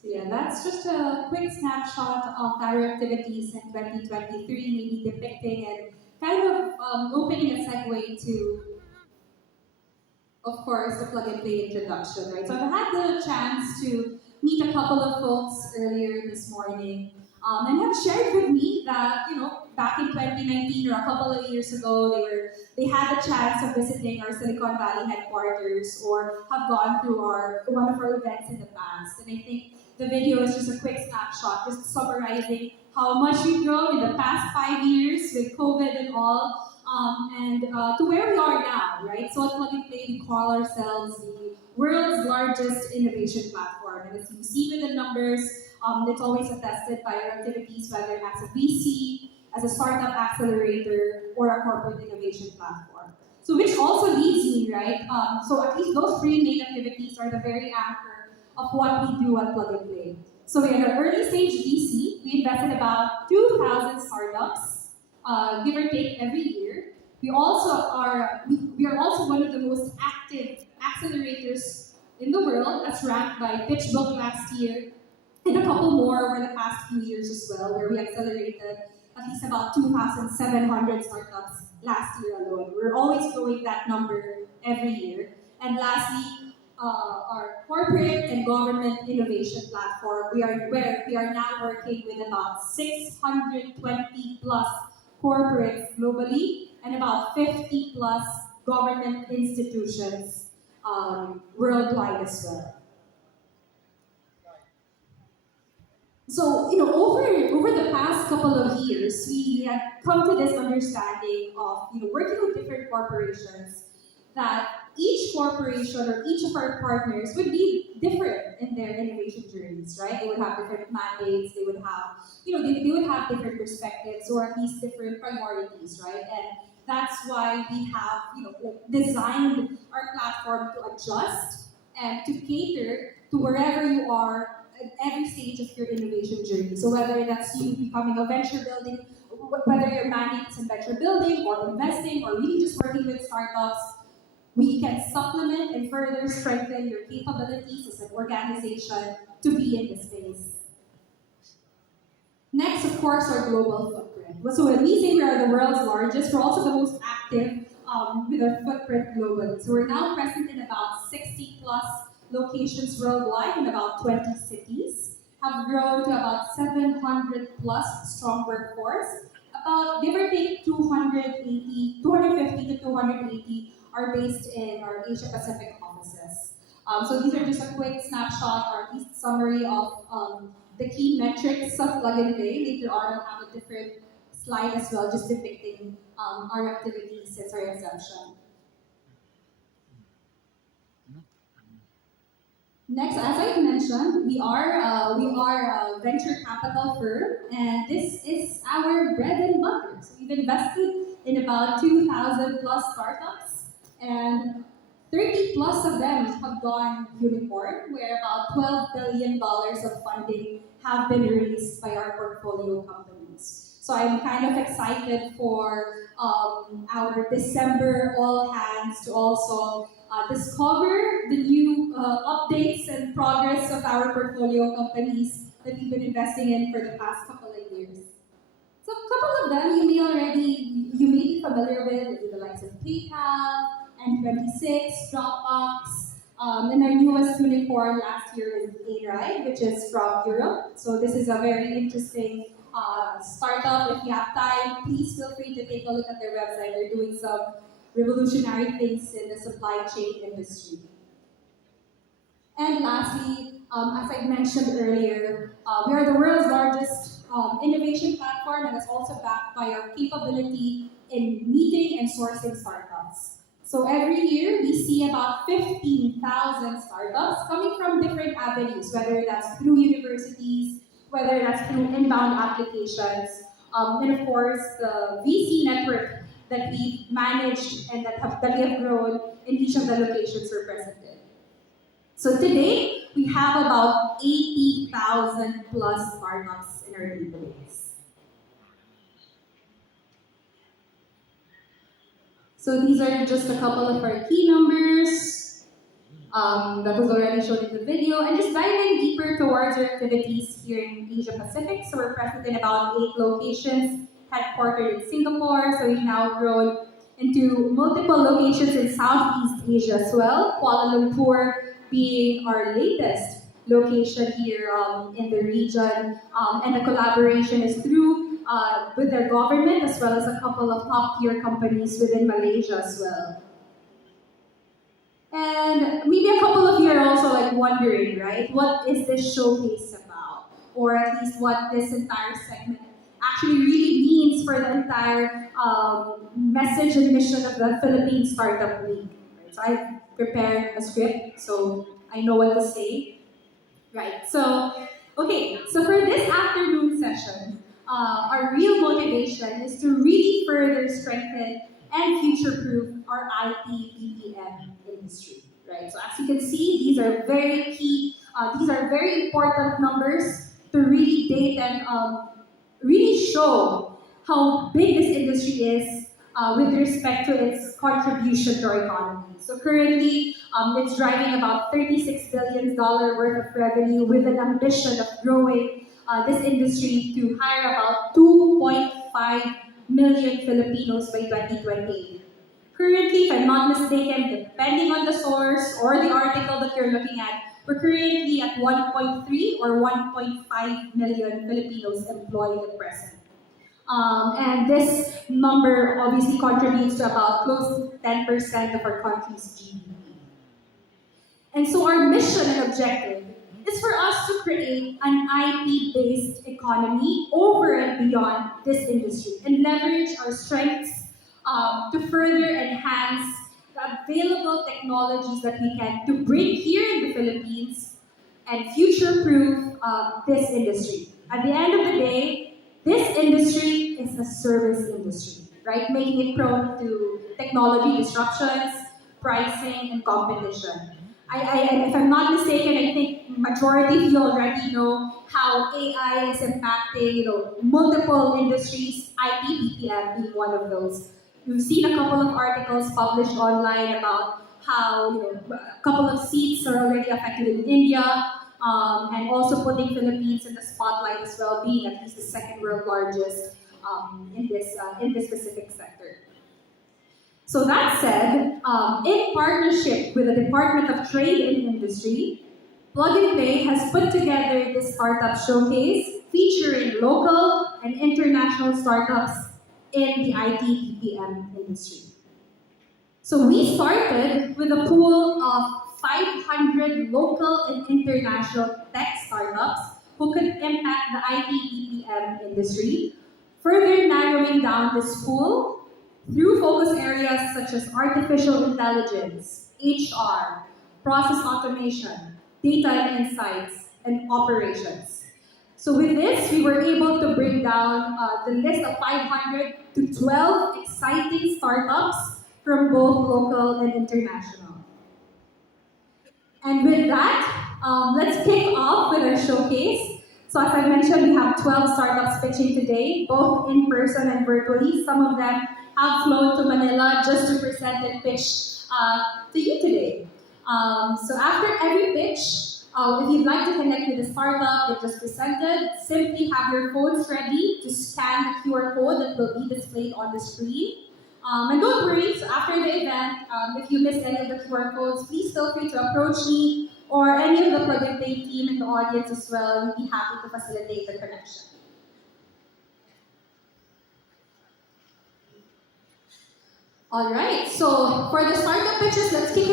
So yeah, that's just a quick snapshot of our activities in 2023, maybe depicting and kind of opening a segue to, of course, the plug and play introduction, right? So I've had the chance to meet a couple of folks earlier this morning, and have shared with me that back in 2019 or a couple of years ago, they had the chance of visiting our Silicon Valley headquarters or have gone through our one of our events in the past. And I think the video is just a quick snapshot, just summarizing how much we've grown in the past 5 years with COVID and all, and to where we are now, right? So at Plug and Play, we call ourselves the world's largest innovation platform. And as you see with the numbers, it's always attested by our activities, whether as a VC, as a startup accelerator, or a corporate innovation platform. So which also leads me, right? So at least those three main activities are the very anchor of what we do at Plug and Play. So in our early stage VC, we invested about 2,000 startups, give or take every year. We are also one of the most active accelerators in the world, as ranked by PitchBook last year, and a couple more over the past few years as well, where we accelerated at least about 2,700 startups last year alone. We're always growing that number every year. And lastly, our corporate and government innovation platform, we are now working with about 620 plus corporates globally and about 50 plus government institutions worldwide as well. So, over the past couple of years, we have come to this understanding of, working with different corporations, that each corporation or each of our partners would be different in their innovation journeys, right? They would have different mandates, they would have, they would have different perspectives or at least different priorities, right? And that's why we have, designed our platform to adjust and to cater to wherever you are at every stage of your innovation journey. So whether that's you becoming a venture building, whether your mandate is in venture building or investing or really just working with startups, we can supplement and further strengthen your capabilities as an organization to be in this space. Next, of course, our global footprint. So when we say we are the world's largest, we're also the most active with our footprint globally. So we're now present in about 60 plus locations worldwide in about 20 cities, have grown to about 700 plus strong workforce. About, give or take, 250 to 280 are based in our Asia Pacific offices. So these are just a quick snapshot or at least summary of the key metrics of Plug and Play. Later on, I'll have a different slide as well, just depicting our activities since our inception. Next, as I mentioned, we are a venture capital firm, and this is our bread and butter. So we've invested in about 2,000 plus startups, and 30 plus of them have gone unicorn, where about $12 billion of funding have been raised by our portfolio companies. So I'm kind of excited for our December all hands to also discover the new updates and progress of our portfolio companies that we've been investing in for the past couple of years. So a couple of them you may be familiar with the likes of PayPal, N26, Dropbox, and our newest unicorn last year is A-Ride, which is from Europe. So this is a very interesting startup. If you have time, please feel free to take a look at their website. They're doing some revolutionary things in the supply chain industry. And lastly, as I mentioned earlier, we are the world's largest innovation platform, and it's also backed by our capability in meeting and sourcing startups. So every year, we see about 15,000 startups coming from different avenues, whether that's through universities, whether that's through inbound applications, and of course, the VC network that we've managed and that we have grown in each of the locations we're present in. So today, we have about 80,000 plus startups in our database. So these are just a couple of our key numbers that was already shown in the video, and just diving deeper towards towards our activities here in Asia Pacific. So we're present in about 8 locations, headquartered in Singapore. So we've now grown into multiple locations in Southeast Asia as well. Kuala Lumpur being our latest location here in the region. And the collaboration is through with their government as well as a couple of top tier companies within Malaysia as well. And maybe a couple of you are also like wondering, right? What is this showcase about? Or at least what this entire segment actually really means for the entire message and mission of the Philippine Startup Week. Right? So I've prepared a script, so I know what to say. Right. So, okay. So for this afternoon session, our real motivation is to really further strengthen and future-proof our IT BPM industry. Right. So as you can see, these are very key. These are very important numbers to really date and really show how big this industry is with respect to its contribution to our economy. So currently, it's driving about $36 billion worth of revenue with an ambition of growing this industry to hire about 2.5 million Filipinos by 2028. Currently, if I'm not mistaken, depending on the source or the article that you're looking at, we're currently at 1.3 or 1.5 million Filipinos employed at present. And this number obviously contributes to about close to 10% of our country's GDP. And so our mission and objective is for us to create an IP-based economy over and beyond this industry and leverage our strengths to further enhance the available technologies that we can to bring here in the Philippines and future-proof this industry. At the end of the day, this industry is a service industry, right? Making it prone to technology disruptions, pricing, and competition. If I'm not mistaken, I think majority of you already know how AI is impacting, multiple industries, IT BPM being one of those. We've seen a couple of articles published online about how a couple of seats are already affected in India, and also putting Philippines in the spotlight as well, being at least the second world largest in this specific sector. So that said, in partnership with the Department of Trade and Industry, Plug and Play has put together this startup showcase featuring local and international startups in the IT BPM industry. So we started with a pool of 500 local and international tech startups who could impact the IT BPM industry, further narrowing down this pool through focus areas such as artificial intelligence, HR, process automation, data and insights, and operations. So with this, we were able to bring down the list of 500 to 12 exciting startups from both local and international. And with that, let's kick off with our showcase. So as I mentioned, we have 12 startups pitching today, both in person and virtually. Some of them have flown to Manila just to present and pitch to you today. So after every pitch, if you'd like to connect with the startup that just presented, simply have your phones ready to scan the QR code that will be displayed on the screen. And don't worry, so after the event, if you missed any of the QR codes, please feel free to approach me or any of the Plug and Play team in the audience as well. We'd be happy to facilitate the connection. All right, so for the startup pitches, let's kick